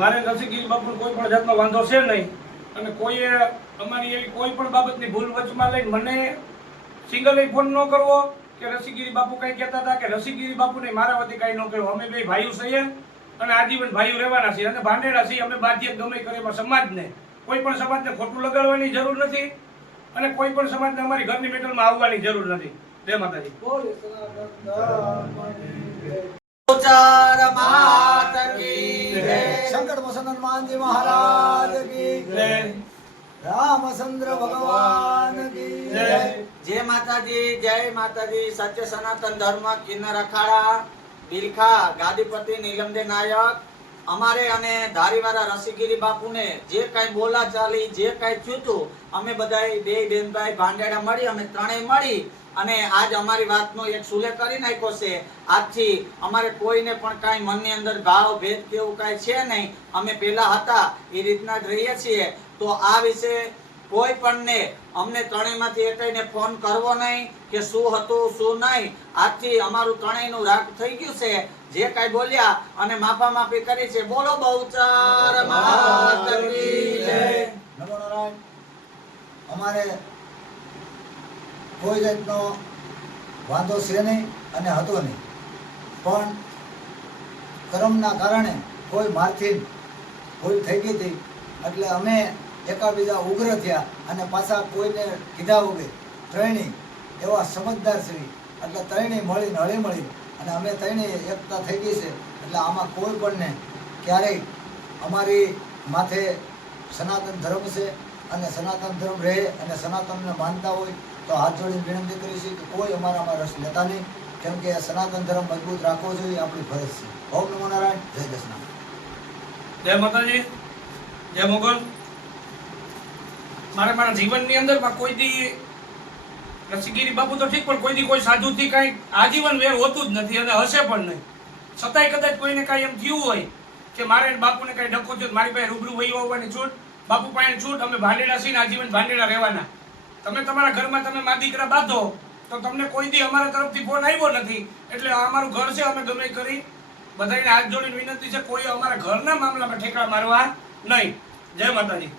મારે રસિકગીરી બાપુ કોઈ પણ જાતનો વાંધો છે નહીં. અને કોઈએ અમારી એવી કોઈ પણ બાબતની ભૂલ વચમાં લઈને મને સિંગલ ફોન ન કરવો કે રસીગીરી બાપુ કઈ કહેતા હતા કે રસીગીરી બાપુ ને મારા વતી કઈ ન કહ્યું. અમે બે ભાઈઓ છીએ અને આજીવન ભાઈઓ રહેવાના છીએ અને ભાંડેરા છીએ. અમે બાધ્ય ગમે કરે એમાં સમાજને કોઈ પણ સમાજને ખોટું લગાડવાની જરૂર નથી અને કોઈ પણ સમાજને અમારી ઘરની મેટલમાં આવવાની જરૂર નથી. જય માતાજી. હનુમાનજી મહારાજ કી જય. રામચંદ્ર ભગવાન કી જય. જય માતાજી જય માતાજી સત્ય સનાતન ધર્મ કિન્નર અખાડા બિલખા ગાદીપતિ નીલમદે નાયક અમારે અને ધારીવાળા રસીગીરી બાપુને જે કાંઈ બોલા ચાલી જે કાંઈ થયું અમે બધાય બે બેનભાઈ ભાંડેડા મળી, અમે ત્રણેય મળી અને આજ અમારી વાતનો એક સુલે કરી નાખ્યો છે. આજથી અમારે કોઈને પણ કાંઈ મનની અંદર ભાવ, ભેદ કે એવું કાંઈ છે નહીં. અમે પહેલાં હતા, એ રીતના જ રહીએ છીએ. તો આ વિશે કોઈ પણને અમને ત્રણેયમાંથી એકઈને ફોન કરવો નહીં કે શું હતું, શું નહીં. આજથી અમારું ત્રણેયનું રાગ થઈ ગયું છે. જે કાંઈ બોલ્યા અને માફા માફી કરી છે, બોલો. નમો નારાયણ, અમારે કોઈ જાતનો વાંધો છે નહીં અને હતો નહીં. પણ કર્મના કારણે કોઈ મારથી ભૂલ થઈ ગઈ હતી. એટલે અમે એકાબીજા ઉગ્ર થયા અને પાછા કોઈને કીધા વગર ત્રણેય એવા સમજદાર શ્રી. એટલે ત્રણેય મળીને હળી મળી અને અમે ત્રણેય એકતા થઈ ગઈ છે. એટલે આમાં કોઈ પણને ક્યારેય અમારી માથે સનાતન ધર્મ છે અને સનાતન ધર્મ રહે અને સનાતનને માનતા હોય તો હાથ જોડીને વિનંતી કરી છે કે કોઈ અમારામાં રસ લેતા નહીં. કેમ કે સનાતન ધર્મ મજબૂત રાખવો જોઈએ આપણી ફરજ છે. ઓમ નમો નારાયણ. જય દશનાથ. જય માતાજી. જય મોગલ. મારે મારા જીવનની અંદર કોઈ દી રસીગીરી બાપુ તો ઠીક, પણ કોઈ દી કોઈ સાધુથી કાંઈ આજીવન વેર હોતું જ નથી અને હશે પણ નહીં. છતાંય કદાચ કોઈને કાંઈ એમ થયું હોય કે મારે બાપુને કાંઈ ડકો થયું મારી પાસે રૂબરૂ વહી હોવાની છૂટ, બાપુ પાસે છૂટ, અમે ભાંડેડા છીએ આજીવન ભાંડેડા રહેવાના. તમે તમારા ઘરમાં તમે મા દીકરા બાંધો, તો તમને કોઈ દી અમારા તરફથી ફોન આવ્યો નથી. એટલે અમારું ઘર છે, અમે ગમે કરી બધાને હાથ જોડીને વિનંતી છે, કોઈ અમારા ઘરના મામલામાં ઠેકડા મારવા નહીં. જય માતાજી.